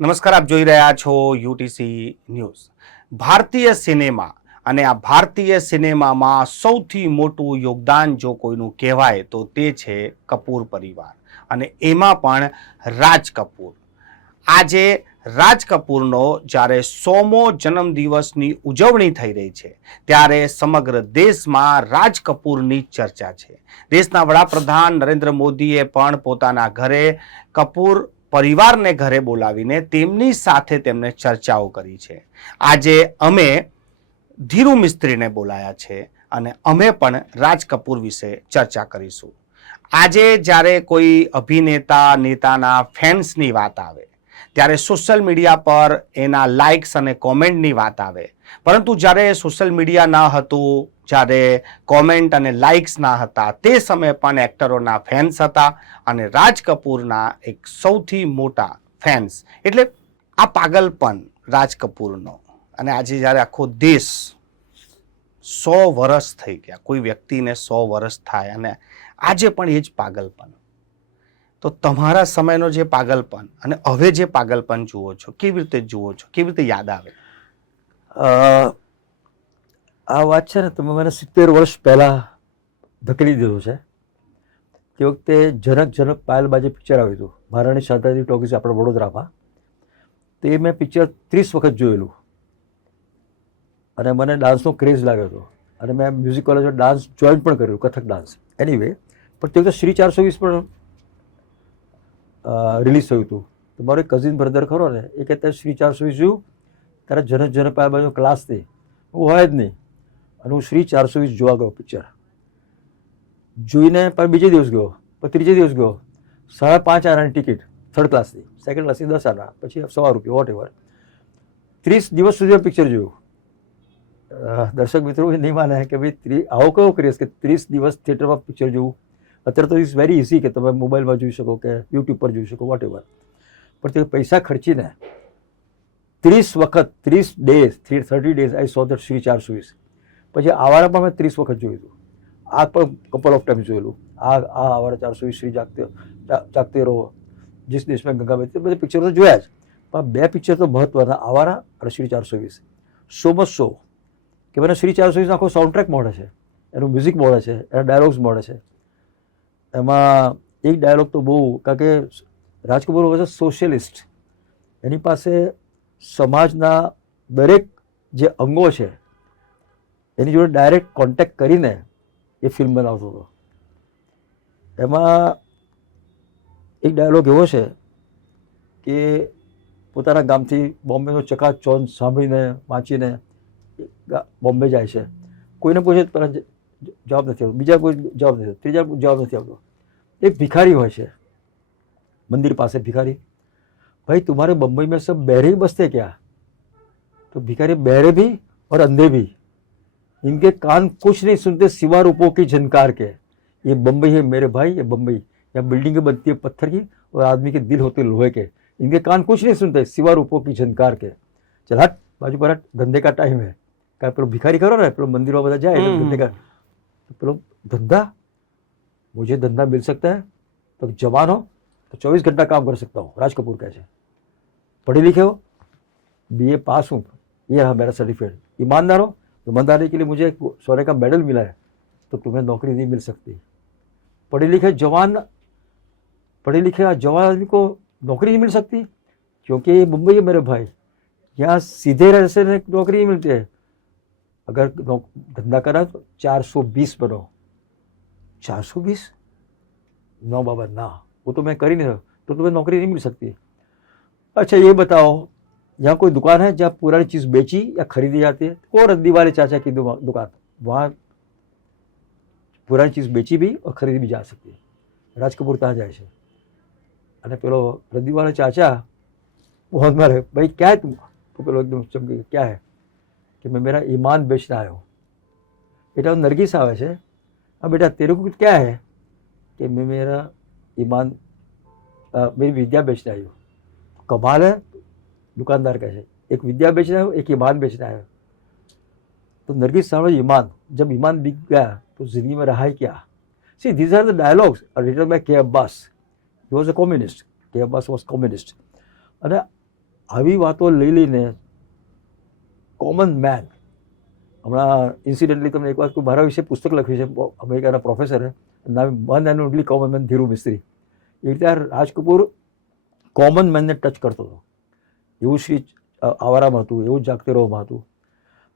નમસ્કાર, આપ જોઈ રહ્યા છો યુટીસી ન્યૂઝ. ભારતીય સિનેમા અને આ ભારતીય સિનેમામાં સૌથી મોટું યોગદાન જો કોઈનું કહેવાય તો તે છે કપૂર પરિવાર, અને એમાં પણ રાજ કપૂર. આજે રાજ કપૂરનો જ્યારે 100મો જન્મદિવસની ઉજવણી થઈ રહી છે ત્યારે સમગ્ર દેશમાં રાજ કપૂરની ચર્ચા છે. દેશના વડાપ્રધાન નરેન્દ્ર મોદીએ પણ પોતાના ઘરે કપૂર પરિવારને ઘરે બોલાવીને તેમની સાથે તેમને ચર્ચાઓ કરી છે. આજે અમે ધીરુ મિસ્ત્રીને બોલાયા છે અને અમે પણ રાજ કપૂર વિશે ચર્ચા કરીશું. આજે જ્યારે કોઈ અભિનેતા નેતાના ફેન્સની વાત આવે ત્યારે સોશિયલ મીડિયા પર એના લાઇક્સ અને કોમેન્ટની વાત આવે, પરંતુ જ્યારે સોશિયલ મીડિયા ન હતું, જ્યારે કોમેન્ટ અને લાઇક્સ ના હતા, તે સમયે પણ એક્ટરોના ફેન્સ હતા અને રાજ કપૂરના એક સૌથી મોટા ફેન્સ. એટલે આ પાગલપન રાજ કપૂરનો, અને આજે જ્યારે આખો દેશ 100 વર્ષ થઈ ગયા, કોઈ વ્યક્તિને 100 વર્ષ થાય અને આજે પણ એ જ પાગલપન, તો તમારા સમયનો જે પાગલપન અને હવે જે પાગલપન જુઓ છો, કેવી રીતે જુઓ છો, કેવી રીતે યાદ આવે? આ વાત છે ને, તમે મને 70 વર્ષ પહેલાં ધકેલી દીધો છે. તે વખતે જનક પાયલબાજી પિક્ચર આવ્યું હતું મહારાણી શારદાજી ટોકીઝ આપણા વડોદરામાં. તે મેં પિક્ચર 30 વખત જોયેલું અને મને ડાન્સનો ક્રેઝ લાગ્યો હતો અને મેં મ્યુઝિક કોલેજમાં ડાન્સ જોઈન પણ કર્યું, કથક ડાન્સ. એનીવે, પણ તે વખતે શ્રી 420 પણ રિલીઝ થયું હતું. તો મારો એક કઝિન બ્રધર ખરો ને, એ કહેતા શ્રી 420 જોયું ત્યારે જનક પાયલબાજીનો ક્લાસ થઈ, હું હોય જ નહીં, અને હું શ્રી 420 જોવા ગયો. પિક્ચર જોઈને પણ બીજે દિવસ ગયો, પણ ત્રીજે દિવસ ગયો. 5.5 આનાની ટિકિટ, થર્ડ ક્લાસની, સેકન્ડ ક્લાસની 10 આના, પછી ₹100, વોટ એવર. 30 દિવસ સુધી મેં પિક્ચર જોયું. દર્શક મિત્રો નહીં માને કે ભાઈ આવો કયો કરીશ કે 30 દિવસ થિયેટરમાં પિક્ચર જોવું. અત્યારે તો ઇટ્સ વેરી ઇઝી કે તમે મોબાઈલમાં જોઈ શકો કે યુટ્યુબ પર જોઈ શકો, વોટ એવર. પણ તે પૈસા ખર્ચીને 30 વખત, 30 days, 30 days I so that Shri 420. પછી આવારામાં મેં 30 વખત જોયું હતું. આ પણ કપલ ઓફ ટાઈમ જોયેલું. આ આવારા 420, શ્રી જાગતે રહો, જીસ દેશમાં ગંગા બહેતી, બધા પિક્ચરો તો જોયા જ. પણ 2 પિક્ચર તો મહત્વના, આવારા અને શ્રી 420. શોમાં શો કે મને શ્રી 420 આખો સાઉન્ડ ટ્રેક મળે છે, એનું મ્યુઝિક મળે છે, એના ડાયલોગ્સ મળે છે. એમાં એક ડાયલોગ તો બહુ, કારણ કે રાજ કપૂર વોઝ અ સોશિયલિસ્ટ. એની પાસે સમાજના દરેક જે અંગો છે એની જોડે ડાયરેક્ટ કોન્ટેક્ટ કરીને એ ફિલ્મ બનાવતો હતો. એમાં એક ડાયલોગ એવો છે કે પોતાના ગામથી બોમ્બેનો ચકાચોંધ સાંભળીને વાંચીને બોમ્બે જાય છે. કોઈને પૂછે પહેલાં જવાબ નથી આવતો, બીજા કોઈ જવાબ નથી આવતો, ત્રીજા જવાબ નથી આવતો. એક ભિખારી હોય છે મંદિર પાસે. ભિખારી, भाई तुम्हारे बम्बई में सब बहरे ही बसते क्या? तो भिखारी, बहरे भी और अंधे भी, इनके कान कुछ नहीं सुनते सिवा रूपों की झनकार के. ये बम्बई है मेरे भाई, ये बम्बई. यहाँ बिल्डिंगें बनती है पत्थर की और आदमी के दिल होते लोहे के. इनके कान कुछ नहीं सुनते सिवा रूपों की झनकार के. चल हट बाजू पर हट, धंधे का टाइम है. क्या पेलो भिखारी करो ना, पेलो मंदिरों में जाए धंधे का, पेलो धंधा, मुझे धंधा मिल सकता है तो जवान हो तो 24 घंटा काम कर सकता हूँ. राज कपूर कहते हैं. पढ़े लिखे हो, BA पास हूँ, ये रहा मेरा सर्टिफिकेट. ईमानदार हो, ईमानदारी के लिए मुझे सोने का मेडल मिला है, तो तुम्हें नौकरी नहीं मिल सकती. पढ़े लिखे जवान आदमी को नौकरी नहीं मिल सकती क्योंकि ये मुंबई है मेरे भाई, यहाँ सीधे रहने नौकरी नहीं मिलती है. अगर धंधा करा तो 420 बनो. 420? नो बाबा ना, वो तो मैं कर ही नहीं सकता, तो तुम्हें नौकरी नहीं मिल सकती. अच्छा ये बताओ, यहाँ कोई दुकान है जहाँ पुरानी चीज़ बेची या खरीदी जाती है? वो रद्दी वाले चाचा की दुकान, वहाँ पुरानी चीज़ बेची भी और खरीदी भी जा सकती है. राज कपूर ત્યાં જાય છે અને પેલો રદ્દીવાળો ચાચા बहुत मारे, भाई क्या है तुम? तो पेलो एकदम चमकी, क्या है? कि मैं मेरा ईमान बेचना आया हूँ. बेटा नरगिस आवे છે, हाँ बेटा तेरे को क्या है? कि मैं मेरा ईमान, मेरी विद्या बेचना आई हूँ. कमाल है, दुकानदार कैसे एक विद्या बेचना है, एक ईमान बेचना है. तो नरगिस साहब ईमान, जब ईमान बिक गया तो जिंदगी में रहा ही क्या? See, these are the dialogues written by K. Abbas. He was a communist. K. Abbas was communist. અને આવી વાતો લઈ લઈને કોમન મેન, હમણાં ઇન્સિડન્ટલી તમને એક વાત કહું, મારા વિશે પુસ્તક લખ્યું છે અમેરિકાના પ્રોફેસરે, નામ one and only common man Dhiru Mistry. એ રીતે આ રાજ કપૂર કોમન મેનને ટચ કરતો હતો. એવું શ્રી આવારામાં હતું, એવું જાગતે રહોમાં હતું.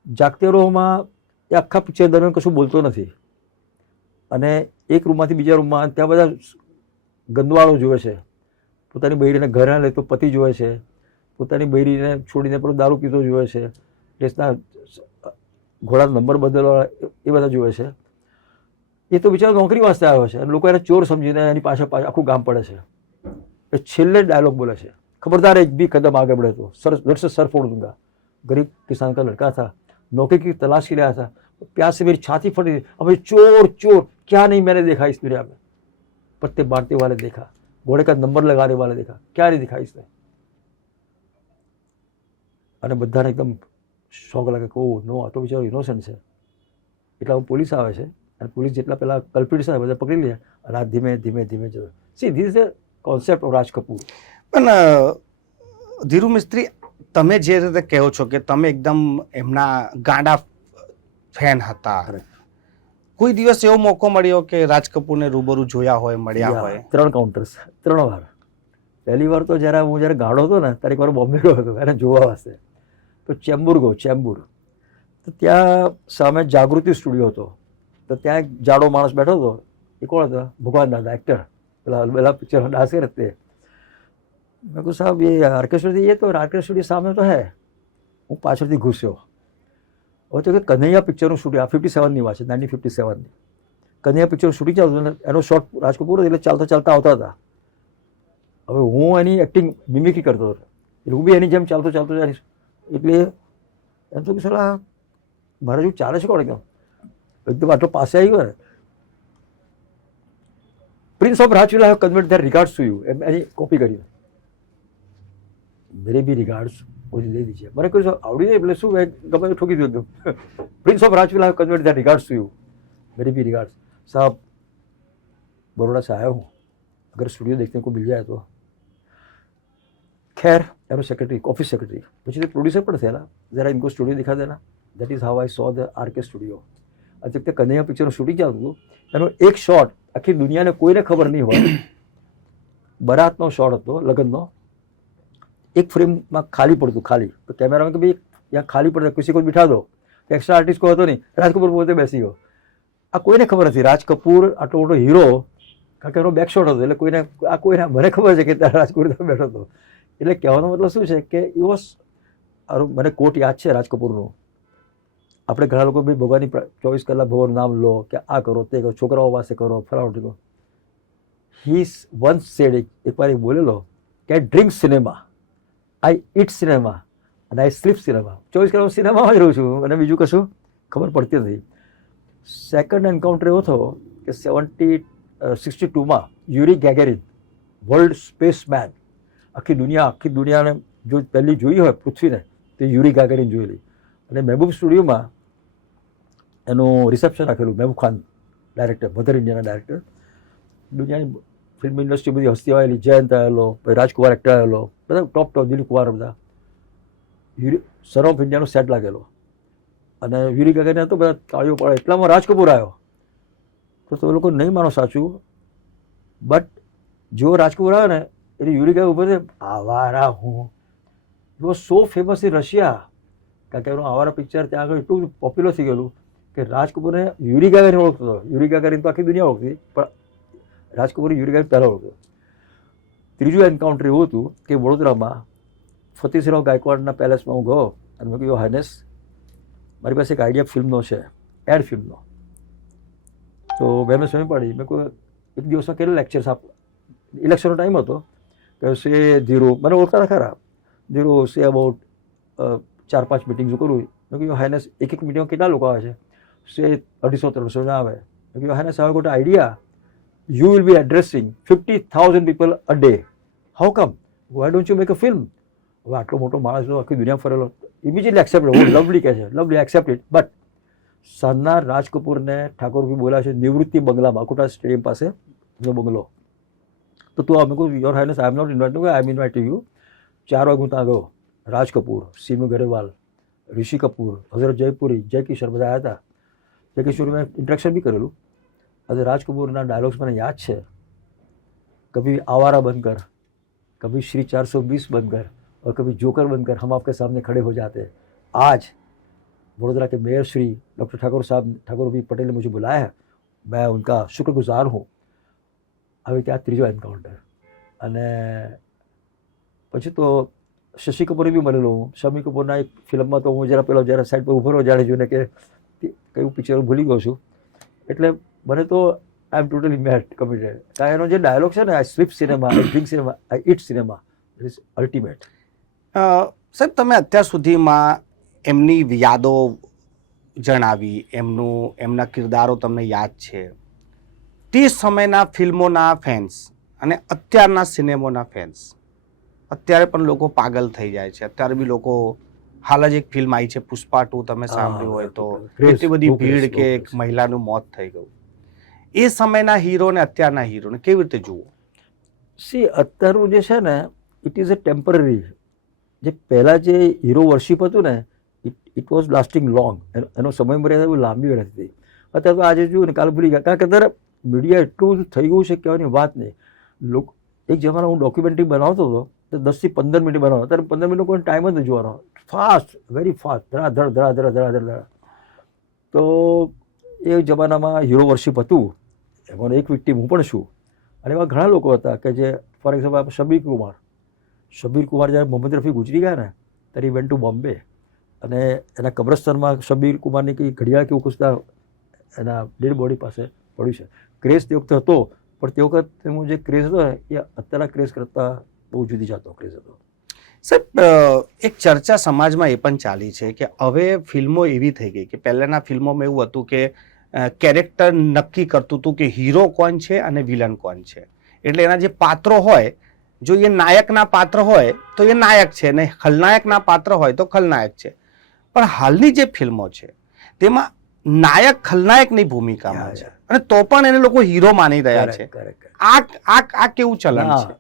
જાગતે રહોમાં એ આખા પિક્ચર દરમિયાન કશું બોલતો નથી, અને એક રૂમમાંથી બીજા રૂમમાં ત્યાં બધા ગંદવાળો જોવે છે, પોતાની બૈરીને ઘરે લે તો પતિ જોવે છે, પોતાની બૈરીને છોડીને પેલો દારૂ પીતો જોવે છે, રેસના ઘોડાનો નંબર બદલવા એ બધા જોવે છે. એ તો બિચારો નોકરી વાસ્તે આવ્યો છે અને લોકો એને ચોર સમજીને એની પાછળ આખું ગામ પડે છે. એ છેલ્લે ડાયલોગ બોલે છે, ખબરદાર એક भी कदम आगे बढ़े तो सर फोड़ दूंगा. गरीब किसान का लड़का था, नौकरी की तलाश के लिए आया था, प्यास से मेरी छाती फटी. अब चोर चोर क्या नहीं मैंने देखा इस दुनिया में. पत्ते बांटने वाले देखा, घोड़े का नंबर लगाने वाले देखा, क्या नहीं दिखा इसने. અને બધાને એકદમ શોખ લાગે કે ઓ નો, આ તો બિચારો ઇનોસન્ટ છે. એટલા પોલીસ આવે છે અને પોલીસ જેટલા પેલા કલ્પિટ્સ આવે બધા પકડી લે અને આ ધીમે ધીમે ધીમે જતો. See this is the concept of Raj Kapoor. પણ ધીરુ મિસ્ત્રી, તમે જે રીતે કહો છો કે તમે એકદમ એમના ગાંડા ફેન હતા, કોઈ દિવસ એવો મોકો મળ્યો કે રાજ કપૂરને રૂબરૂ જોયા હોય, મળ્યા હોય? 3 કાઉન્ટર્સ, 3 વાર. પહેલી વાર તો હું જ્યારે ગાડો હતો ને ત્યારે એક વાર બોમ્બે ગયો હતો એને જોવા વાસ્તે. તો ચેમ્બુર ગયો, ચેમ્બુર. તો ત્યાં સામે જાગૃતિ સ્ટુડિયો હતો, તો ત્યાં એક જાડો માણસ બેઠો હતો. એ કોણ હતા? ભગવાન દાદા, એક્ટર, પેલા પિક્ચર ડાન્સ કરે તે. મેં કહું સાહેબ એ આરકે સ્ટુડિયો, એ તો આરકે સ્ટુડિયો સામે તો હે. હું પાછળથી ઘૂસ્યો. હવે તો કે કનૈયા પિક્ચરનું શૂટિંગ, આ 57ની વાત છે, 1957ની. કનૈયા પિક્ચરનું શૂટિંગ ચાલતું હતું, એનો શોર્ટ રાજ કપૂર એટલે ચાલતા ચાલતા આવતા હતા. હવે હું એની એક્ટિંગ મિમિક્રી કરતો હતો, એટલે હું બી એની જેમ ચાલતો ચાલતો જઈશ. એટલે એમ તો કે સર મારે જેવું ચાલે છે કોણ એકદમ એકદમ આટલો પાસે આવી ગયો ને. Prince of Rajchula have convert their regards to you, એની કોપી કરી. મેરે બી રિગાર્ડ્સ ઓછી લઈ દીધી. મને કહ્યું આવડી જાય એટલે શું ગમે ઠોકી દીધું. Prince of Rajchula have convert their regards to you, मेरे भी रिगार्ड्स. साहब बड़ौदा से आया हूँ, अगर स्टूडियो देखने को मिल जाए तो. खैर एनो सेक्रेटरी, ऑफिस सेक्रेटरी, પછી તે પ્રોડ્યુસર પણ થયેલા, જરા ઇनको સ્ટુડિયો દિખા દેના. That is how I saw the RK studio. આ વખતે કનૈયા પિક્ચરનું શૂટિંગ ચાલતું હતું, એનો એક શોટ આખી દુનિયાને કોઈને ખબર નહીં હોય. બરાતનો શોટ હતો, લગ્નનો. એક ફ્રેમમાં ખાલી પડતું, ખાલી. તો કેમેરામેન કે ભાઈ યહાં ખાલી પડતા, કિસી को बिठा दो. એક્સ્ટ્રા આર્ટિસ્ટ કોઈ હતો નહીં, રાજ કપૂર પોતે બેસી ગયો. આ કોઈને ખબર નથી રાજ કપૂર આટલો મોટો હીરો, કારણ કે એનો બેક શોટ હતો, એટલે કોઈને મને ખબર છે કે ત્યાં રાજ કપૂર ત્યાં બેઠો હતો. એટલે કહેવાનો મતલબ શું છે કે એ વોઝ, મને કોટ યાદ છે રાજ કપૂરનું. આપણે ઘણા લોકો ભાઈ ભગવાનની 24 કલાક ભગવાનનું નામ લો, કે આ કરો તે કરો, છોકરાઓ પાસે કરો, ફલાણું કરો. હી વન્સ સેડ, એકવાર એ બોલેલો કે I drink cinema, I eat cinema અને આઈ સ્લીપ સિનેમા. 24 કલાક સિનેમામાં જ રહું છું અને બીજું કશું ખબર પડતી નથી. સેકન્ડ એન્કાઉન્ટર એવો થયો કે 62માં યુરી ગેગેરિન, વર્લ્ડ સ્પેસ મેન, આખી દુનિયાને જો પહેલી જોઈ હોય પૃથ્વીને તો યુરી ગેગેરિન જોયેલી. અને મહેબૂબ સ્ટુડિયોમાં એનું રિસેપ્શન રાખેલું. મહેબૂબ ખાન ડાયરેક્ટર, મધર ઇન્ડિયાના ડાયરેક્ટર. દુનિયાની ફિલ્મ ઇન્ડસ્ટ્રી બધી હસ્તીઓ આવેલી, જયંત આવેલો, પછી રાજકુમાર એક્ટર આવેલો, બધા ટોપ દિલીપ કુમાર, બધા સન ઓફ ઇન્ડિયાનો સેટ લાગેલો. અને યુરી ગેગેરિન હતો, બધા તાળીઓ પડે. એટલામાં રાજ કપૂર આવ્યો. તો તમે લોકો નહીં માનો સાચું, બટ જો રાજ કપૂર આવ્યો ને એટલે યુરી ગેગેરિન ઉભો છે, આવારા હું. You was so famous in Russia, કારણ કે એનું આવારા પિક્ચર ત્યાં આગળ એટલું પોપ્યુલર થઈ ગયેલું કે રાજ કપૂરને યુરી ગેગેરિન ઓળખતો હતો. યુરી ગેગેરિન તો આખી દુનિયા ઓળખતી, પણ રાજ કપૂરે યુરી ગેગેરિન પહેલાં ઓળખ્યો. ત્રીજું એન્કાઉન્ટર એવું હતું કે વડોદરામાં ફતેહસિંહ ગાયકવાડના પેલેસમાં હું ગયો અને મેં કહ્યું હાઇનેસ, મારી પાસે એક આઈડિયા ફિલ્મનો છે, એડ ફિલ્મનો. તો મેં સમય પાડી. મેં કોઈ એક દિવસમાં કેટલા લેક્ચર્સ આપ, ઇલેક્શનનો ટાઈમ હતો, કે સે ધીરો, મને ઓળખતા ખરા, ધીરો સે અબાઉટ 4-5 મિટિંગ્સ કરું. મેં કહ્યું હાઇનેસ એક મિટિંગમાં કેટલા લોકો આવે છે? સે 250-300 આવે. મેં કહ્યું highness I got idea, you will be addressing 50,000 people a day. How come? Why don't you make a film? હવે આટલો મોટો માણસ આખી દુનિયા ફરેલો, ઇમિડિયેટલી એક્સેપ્ટ. લવલી કહે છે, લવલી એક્સેપ્ટ ઇટ. બટ સાંજના રાજ કપૂરને ઠાકોરભાઈ બોલ્યા છે નિવૃત્તિ બંગલામાં, અકોટા સ્ટેડિયમ પાસે બંગલો. તો તું અમે કહું your highness I am not invited, I am invited you. 4 વાગે હું ત્યાં ગયો. રાજ કપૂર, સીનુ ગરેવાલ, ઋષિ કપૂર, હઝરત જયપુરી, જય કિશોર બધા આવ્યા હતા. જય કિશોર મેં ઇન્ટરેક્શન બી કરેલું. આજે રાજ કપૂરના ડાયલોગ્સ મને યાદ છે. કભી આવારા બનકર, कभी श्री 420 बनकर और कभी जोकर बनकर हम आपके सामने खड़े हो जाते हैं. आज वडोदरा के मेयर श्री डॉक्टर ठाकुर भाई पटेल ने मुझे बुलाया है. मैं उनका शुक्रगुजार हूँ. હવે ત્યાં ત્રીજો એન્કાઉન્ટર. અને પછી તો શશી કપૂર બી મળેલો હું. શમી કપૂરના એક ફિલ્મમાં તો હું જરા સાઈડ પર ઉભો રહ્યો જાણે જોઈને કે કયું પિક્ચર ભૂલી ગયો છું. એટલે મને તો આઈ એમ ટોટલી મેટ કમિટેડ. કારણ એનો જે ડાયલોગ છે ને, આઈ slip cinema, I drink cinema, I eat cinema, it is ultimate. સાહેબ, તમે અત્યાર સુધીમાં એમની યાદો જણાવી, એમના કિરદારો તમને યાદ છે. તે સમયના ફિલ્મોના ફેન્સ અને અત્યારના સિનેમાના ફેન્સ, અત્યારે પણ લોકો પાગલ થઈ જાય છે. અત્યારે બી લોકો, હાલ જ એક ફિલ્મ આવી છે પુષ્પા 2, તમે સાંભળ્યું હોય તો, એટલી બધી ભીડ કે એક મહિલાનું મોત થઈ ગયું. એ સમયના હીરો ને અત્યારના હીરોને કેવી રીતે જુઓ? સી, અત્યારનું જે છે ને, ઇટ ઇઝ અ ટેમ્પરરી. જે પહેલાં જે હીરો વર્શિપ હતું ને, ઇટ વોઝ લાસ્ટિંગ લોંગ. એનો સમય મર્યાદા બહુ લાંબી હતી. અત્યારે તો આજે જોયું ને કાલે ભૂલી ગયા. કારણ કે અત્યારે મીડિયા એટલું થઈ ગયું છે કહેવાની વાત નહીં. એક જમાના હું ડોક્યુમેન્ટરી બનાવતો હતો તો 10 થી 15 મિનિટ બનાવતો. અત્યારે 15 મિનિટનો કોઈ ટાઈમ જ નહીં જોવાનો. ફાસ્ટ, વેરી ફાસ્ટ, ધડા. તો એ જમાનામાં હીરો વર્શિપ હતું. એમાં એક વિક્ટીમ હું પણ છું. અને એવા ઘણા લોકો હતા કે જે, ફોર એક્ઝામ્પલ શબીર કુમાર જ્યારે મોહમ્મદ રફી ગુજરી ગયા ને, ત્યારે વેન્ટ ટુ બોમ્બે. અને એના કબ્રસ્તાનમાં શબીર કુમારની કંઈ ઘડિયાળ કેવું કુછતા એના ડેડ બોડી પાસે પડ્યું છે. ક્રેઝ તે વખતે હતો, પણ તે વખતનો જે ક્રેઝ હતો એ અત્યારના ક્રેઝ કરતાં બહુ જુદી જાતનો ક્રેઝ હતો. સાહેબ, એક ચર્ચા સમાજમાં એ પણ ચાલી છે કે હવે ફિલ્મો એવી થઈ ગઈ કે પહેલાંના ફિલ્મોમાં એવું હતું કે કેરેક્ટર નક્કી કરતું હતું કે હીરો કોણ છે અને વિલન કોણ છે. એટલે એના જે પાત્રો હોય, જો એ નાયકના પાત્ર હોય તો એ નાયક છે, અને ખલનાયકના પાત્ર હોય તો ખલનાયક છે. પણ હાલની જે ફિલ્મો છે તેમાં નાયક ખલનાયકની ભૂમિકામાં છે, અને તો પણ એને લોકો હીરો માની રહ્યા છે. આ કેવું ચલણ છે?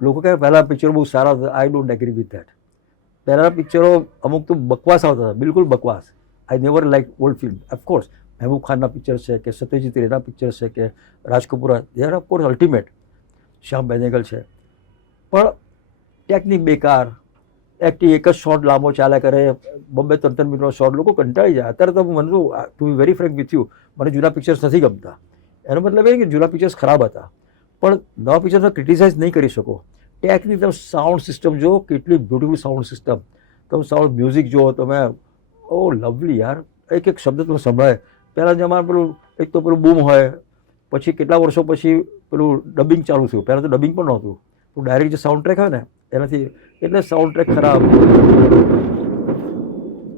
લોકો કહે પહેલા પિક્ચરો બહુ સારા હતા. I don't agree with that. પહેલાના પિક્ચરો અમુક તો બકવાસ આવતા હતા, બિલકુલ બકવાસ. I never like old film. Of course Mehboob ખાનના પિક્ચર છે, કે સત્યજીત રેના પિક્ચર છે, કે Raj Kapoor, they are of course ultimate. Shyam Benegal છે. પણ ટેકનિક બેકાર, એક્ટિંગ એક જ શોટ લાંબો ચાલ્યા કરે, 2-3 મિનિટનો શોટ, લોકો કંટાળી જાય. અત્યારે તો મને તો, to be very frank with you, મને જૂના પિક્ચર્સ નથી ગમતા. એનો મતલબ એ કે જૂના પિક્ચર્સ ખરાબ હતા, પણ નવા પિક્ચરને ક્રિટિસાઇઝ નહીં કરી શકો. ટેકનિક, તમે સાઉન્ડ સિસ્ટમ જુઓ, કેટલી બ્યુટિફુલ સાઉન્ડ સિસ્ટમ. તમે સાઉન્ડ મ્યુઝિક જુઓ તમે, ઓ લવલી યાર. એક શબ્દ તમે સંભળાય. પહેલાં જમાના પેલું એક તો પેલું બૂમ હોય, પછી કેટલા વર્ષો પછી પેલું ડબિંગ ચાલુ થયું. પહેલાં તો ડબિંગ પણ નહોતું. તો ડાયરેક્ટ જે સાઉન્ડ ટ્રેક હોય ને એનાથી, એટલે સાઉન્ડ ટ્રેક ખરાબ.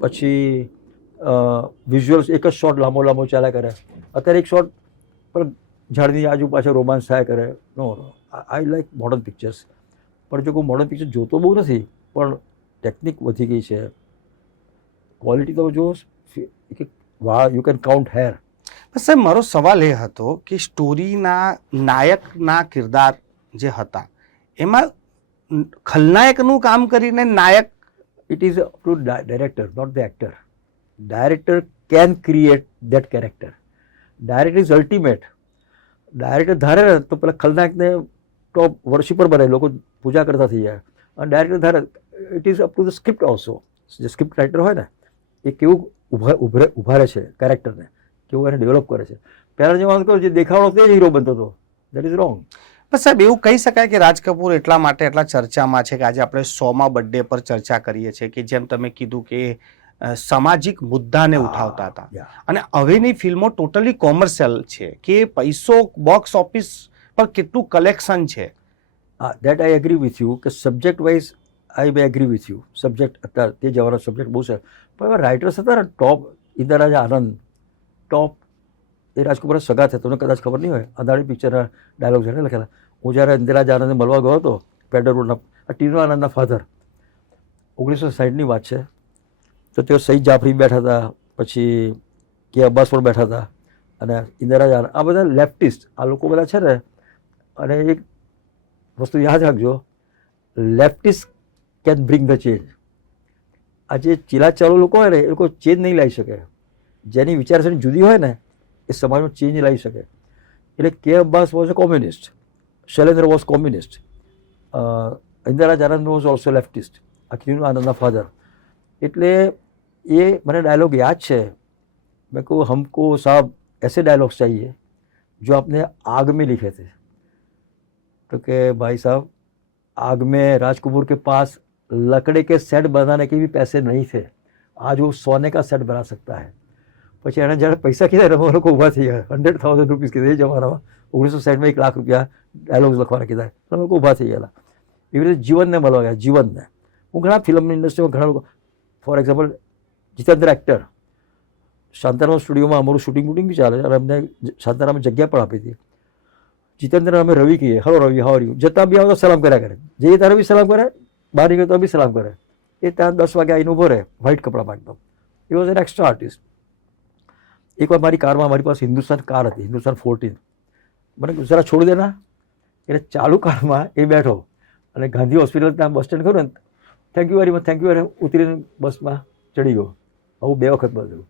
પછી વિઝ્યુઅલ્સ એક જ શોટ લાંબો ચાલ્યા કરે. અત્યારે એક શોટ પણ ઝાડની આજુ પાછળ રોમાન્સ થયા કરે. નો, આઈ લાઈક મોડર્ન પિક્ચર્સ. પણ જો કોઈ મોડર્ન પિક્ચર જોતો બહુ નથી, પણ ટેકનિક વધી ગઈ છે, ક્વોલિટી તમે જુઓ, યુ કેન કાઉન્ટ હેર. સાહેબ, મારો સવાલ એ હતો કે સ્ટોરીના નાયકના કિરદાર જે હતા એમાં ખલનાયકનું કામ કરીને નાયક, it is up to director, not the actor. Director can create that character. Director is ultimate. Director ધારે ને તો પેલા ખલનાયકને ટોપ વર્શિપર બનાવી, લોકો પૂજા કરતા થઈ જાય. અને ડાયરેક્ટર ધારે, it is up to the script also. જે સ્ક્રિપ્ટ રાઇટર હોય ને, એ કેવું ઉભારે છે કેરેક્ટરને, કેવું એને ડેવલપ કરે છે. પહેલાં જમાનામાં કહ્યું જે દેખાડો તે જ હીરો બનતો હતો. That is wrong. પણ સાહેબ, એવું કહી શકાય કે રાજ કપૂર એટલા માટે એટલા ચર્ચામાં છે કે આજે આપણે 100મા બર્થડે પર ચર્ચા કરીએ છીએ કે જેમ તમે કીધું કે સામાજિક મુદ્દાને ઉઠાવતા હતા, અને હવેની ફિલ્મો ટોટલી કોમર્શિયલ છે કે પૈસો બોક્સ ઓફિસ પર કેટલું કલેક્શન છે. That I agree with you કે subject wise I may agree with you. Subject અત્યારે તે જવાનો સબ્જેક્ટ બહુ છે, પણ એવા રાઇટર્સ હતા ને ટોપ, ઇન્દરાજ આનંદ ટોપ. એ રાજકુમાર સગા છે, તમને કદાચ ખબર નહીં હોય. અદાણી પિક્ચરના ડાયલોગ છે લખેલા. હું જ્યારે ઇન્દરાજ આનંદને મળવા ગયો હતો પેડર રોડના, ટીનો આનંદના ફાધર, 1960ની વાત છે. તો તેઓ સઈદ જાફરી બેઠા હતા, પછી કે અબ્બાસ પણ બેઠા હતા, અને ઇન્દરાજ આનંદ, આ બધા લેફ્ટિસ્ટ, આ લોકો બધા છે ને. અને એક વસ્તુ યાદ રાખજો, leftist can bring the change. આ જે ચીલાચાલુ લોકો હોય ને એ લોકો ચેન્જ નહીં લાવી શકે. જેની વિચારસરણી જુદી હોય ને એ સમાજમાં ચેન્જ લાવી શકે. એટલે કે Abbas was a communist, Shailendra was communist, Indira Anand was also leftist, Akhil આનંદના ફાધર. એટલે એ મને ડાયલોગ યાદ છે. મેં કહું हमको साहब ऐसे डायलॉग्स चाहिए जो आपने आग में लिखे थे. तो કે भाई साहब आग में राज कपूर के पास लकड़े के सेट बनाने के भी पैसे नहीं थे, आज वो सोने का सेट बना सकता है. પછી એણે જ્યારે પૈસા કીધા એટલે લોકો ઊભા થઈ ગયા. 100,000 રૂપીસ કીધા એ જમાનામાં. 1960માં 1 લાખ રૂપિયા ડાયલોગ્સ લખવાના કીધા એટલે લોકો ઊભા થઈ ગયેલા. એવી રીતે જીવનને મળવા ગયા. જીવનને હું ઘણા ફિલ્મ ઇન્ડસ્ટ્રીમાં ઘણા લોકો, for example Jitendra actor, Shantaram સ્ટુડિયોમાં અમારું શૂટિંગ બુટિંગ બી ચાલે અને અમને શાંતારામે જગ્યા પણ આપી હતી. જીતેન્દ્ર અમે રવિ કહીએ, hello Ravi, how are you. જતાં બી આવતો સલામ કર્યા કરે, જઈએ ત્યારે બી સલામ કરે, બહાર નીકળે તો બી સલામ કરે. એ ત્યાં 10 વાગે આવીને ઊભો રહે વ્હાઇટ કપડામાં એકદમ. એ વોઝ એન એક્સ્ટ્રા આર્ટિસ્ટ. એકવાર મારી કારમાં, મારી પાસે હિન્દુસ્તાન કાર હતી, હિન્દુસ્તાન 14. મને જરા છોડી દેના એટલે ચાલુ કારમાં એ બેઠો અને ગાંધી હોસ્પિટલ ત્યાં બસ સ્ટેન્ડ ખરું ને, thank you very much, thank you very, ઉતરીને બસમાં ચડી ગયો. આવું 2 વખત બધું.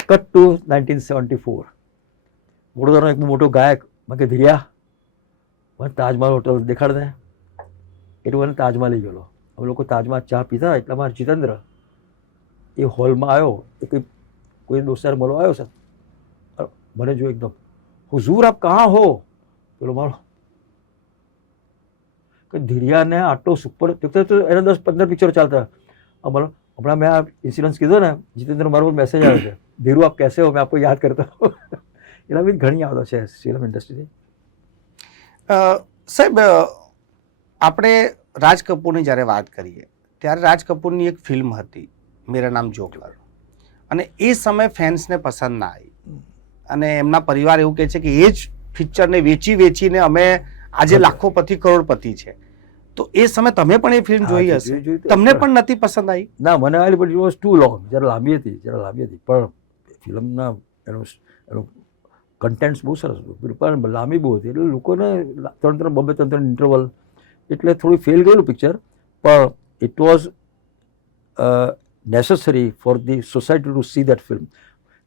Cut to 1974. વડોદરાનો એક મોટો ગાયક મેં કે ધીર્યા મને તાજમહલ હોટલ દેખાડ દે. એટલું મને તાજમાં લઈ ગયેલો. અમે લોકો તાજમાં ચા પીતા એટલે મારા જીતેન્દ્ર એ હોલમાં આવ્યો. એ કોઈ દોસ્તાર મળવા આવ્યો છે, મને જો એકદમ, હુઝુર આપ કહાં હો? પેલો મારો કે ધીરિયાને આટલો સુપર, એને 10-15 પિક્ચરો ચાલતા. અમારો હમણાં મેં આ ઇન્સિડન્સ કીધો ને, જીતેન્દ્ર મારો મેસેજ આવ્યો છે, ધીરુ આપ કેસે હો, મેં આપકો યાદ કરતા હો. એના બી ઘણી યાદો છે ફિલ્મ ઇન્ડસ્ટ્રીની. સાહેબ, આપણે રાજ કપૂરની જ્યારે વાત કરીએ ત્યારે રાજ કપૂરની એક ફિલ્મ હતી મેરા નામ જોકર, અને એ સમયે ફેન્સને પસંદ ના આવી અને એમના પરિવાર એવું કહે છે કે એ જ પિક્ચરને વેચીને અમે આજે લાખોપતિ કરોડપતિ છે. તો એ સમયે તમે પણ એ ફિલ્મ જોઈ હશે, તમને પણ નથી પસંદ આવી? ના, મને આવી, but it was too long. જ્યારે લાંબી હતી પણ ફિલ્મના એનું કન્ટેન્ટ્સ બહુ સરસ હતું, પણ લાંબી બહુ હતી એટલે લોકોને 3-3 ઇન્ટરવલ એટલે થોડું ફેલ ગયેલું પિક્ચર. પણ it was necessary for the society to see that film.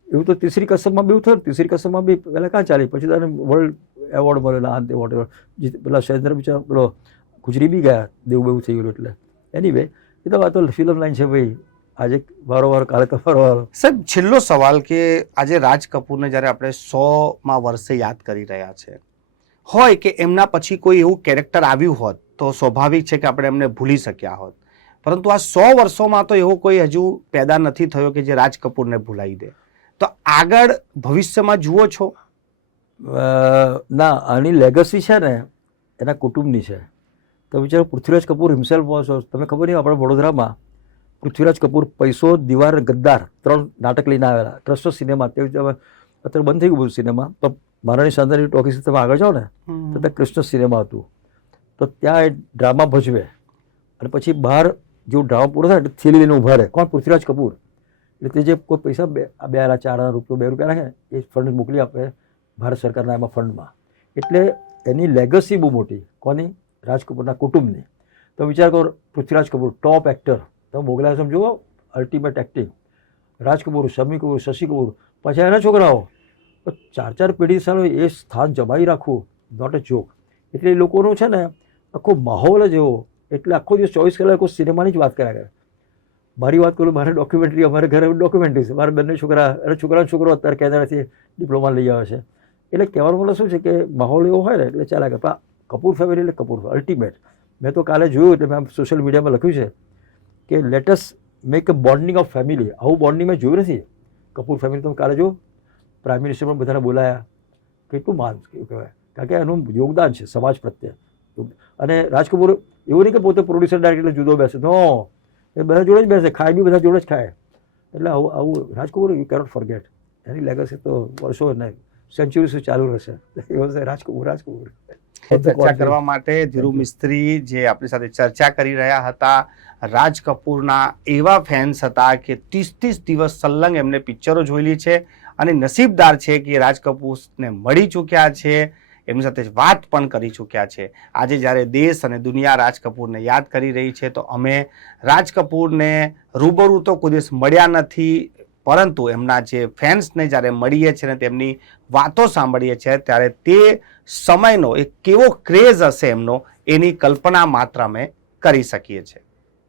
એવું તો તીસરી કસમમાં બી એવું થયું. તીસરી કસમમાં બી પહેલાં કાં ચાલી, પછી તને વર્લ્ડ એવોર્ડ મળેલા અંતે વોટ એવર. પેલા શૈલેન્દ્ર બિચારા પેલો ગુજરી બી ગયા, દેવું બેવું થઈ ગયું. એટલે એનીવે એ તો વાતો ફિલ્મ લાઈન છે ભાઈ. આજે વારો કાલે તો વારો. સાહેબ, છેલ્લો સવાલ કે આજે રાજ કપૂરને જ્યારે આપણે 100મા વર્ષે યાદ કરી રહ્યા છે, હોય કે એમના પછી કોઈ એવું કેરેક્ટર આવ્યું હોત તો સ્વાભાવિક છે કે આપણે એમને ભૂલી શક્યા હોત, પરંતુ આ 100 વર્ષોમાં તો એવો કોઈ હજુ પેદા નથી થયો કે જે રાજ કપૂરને ભૂલાવી દે. તો આગળ ભવિષ્યમાં જુઓ છો? ના, આની લેગસી છે ને એના કુટુંબની છે. તો બિચારો પૃથ્વીરાજ કપૂર હિમસેલ્ફ વોઝ, તમે ખબર નહીં, આપણે વડોદરામાં પૃથ્વીરાજ કપૂર પૈસો, દીવાર, ગદ્દાર 3 નાટક લઈને આવેલા. ટ્રસ્ટ સિનેમા તે અત્યારે બંધ થઈ ગયું બધું સિનેમા, પણ મહારાણી સાંધાની ટોકીસ તમે આગળ જાઓ ને તો ત્યાં કૃષ્ણ સિનેમા હતું. તો ત્યાં એ ડ્રામા ભજવે અને પછી બહાર જેવું ડ્રામા પૂરો થાય એટલે થેલી લઈને ઊભા રહે. કોણ? પૃથ્વીરાજ કપૂર. એટલે તે જે કોઈ પૈસા 2,000, 4,000 રૂપિયા, 2 રૂપિયા રાખે એ ફંડ મોકલી આપે ભારત સરકારના એમાં ફંડમાં. એટલે એની લેગસી બહુ મોટી. કોની? રાજ કપૂરના કુટુંબની. તો વિચાર કરો, પૃથ્વીરાજ કપૂર ટોપ એક્ટર, તમે મોગલા સમજો, અલ્ટિમેટ એક્ટિંગ. રાજ કપૂર, શમી કપૂર, શશી કપૂર, પછી એના છોકરાઓ, 4 પેઢી સારું એ સ્થાન જમાવી રાખવું, નોટ અ જોક. એટલે એ લોકોનું છે ને આખો માહોલ જ એવો. એટલે આખો દિવસ 24 કલાક સિનેમાની જ વાત કર્યા કરે. મારી વાત કરું, મારે ડોક્યુમેન્ટરી, અમારે ઘરે ડોક્યુમેન્ટરી છે. મારા બંને છોકરા અને છોકરો અત્યારે કેનેડાથી ડિપ્લોમા લઈ આવે છે. એટલે કહેવાનું મને શું છે કે માહોલ એવો હોય ને એટલે ચાલ્યા કરે. પણ કપૂર ફેમિલી એટલે કપૂર અલ્ટિમેટ. મેં તો કાલે જોયું એટલે મેં સોશિયલ મીડિયામાં લખ્યું છે કે lettuce make a bonding of family. આવું બોન્ડિંગ મેં જોયું નથી. કપૂર ફેમિલી તમે કાલે જો, પ્રાઇમ મિનિસ્ટર પણ બધાને બોલાયા, કેટલું માન કહેવાય, કારણ કે એનું યોગદાન છે સમાજ પ્રત્યે. અને રાજ કપૂર એવું નહીં કે પોતે પ્રોડ્યુસર ડાયરેક્ટર જુદો બેસે, નો, એ બધા જોડે જ બેસે, ખાય બી બધા જોડે જ ખાય. એટલે આવું Raj Kapoor you cannot forget. એની લેગસી તો વર્ષો નહીં, સેન્ચુરી સુધી ચાલુ રહેશે. એ વર્ષે રાજ કપૂર. ચર્ચા કરવા માટે ધીરુ મિસ્ત્રી જે આપણી સાથે ચર્ચા કરી રહ્યા હતા. રાજ કપૂરના એવા ફેન્સ હતા કે 30 દિવસ સલંગ એમને પિક્ચરો જોયેલી છે અને નસીબદાર છે કે રાજ કપૂરને મળી ચૂક્યા છે. એમની સાથે વાત પણ કરી ચૂક્યા છે. આજે જ્યારે દેશ અને દુનિયા રાજ કપૂરને યાદ કરી રહી છે તો અમે રાજ કપૂરને રૂબરૂ તો કોઈ દિવસ મળ્યા નથી, પરંતુ એમના જે ફેન્સને જ્યારે મળીએ છીએ ને તેમની વાતો સાંભળીએ છીએ ત્યારે તે સમયનો એક કેવો ક્રેઝ હશે એમનો, એની કલ્પના માત્ર અમે કરી શકીએ છીએ.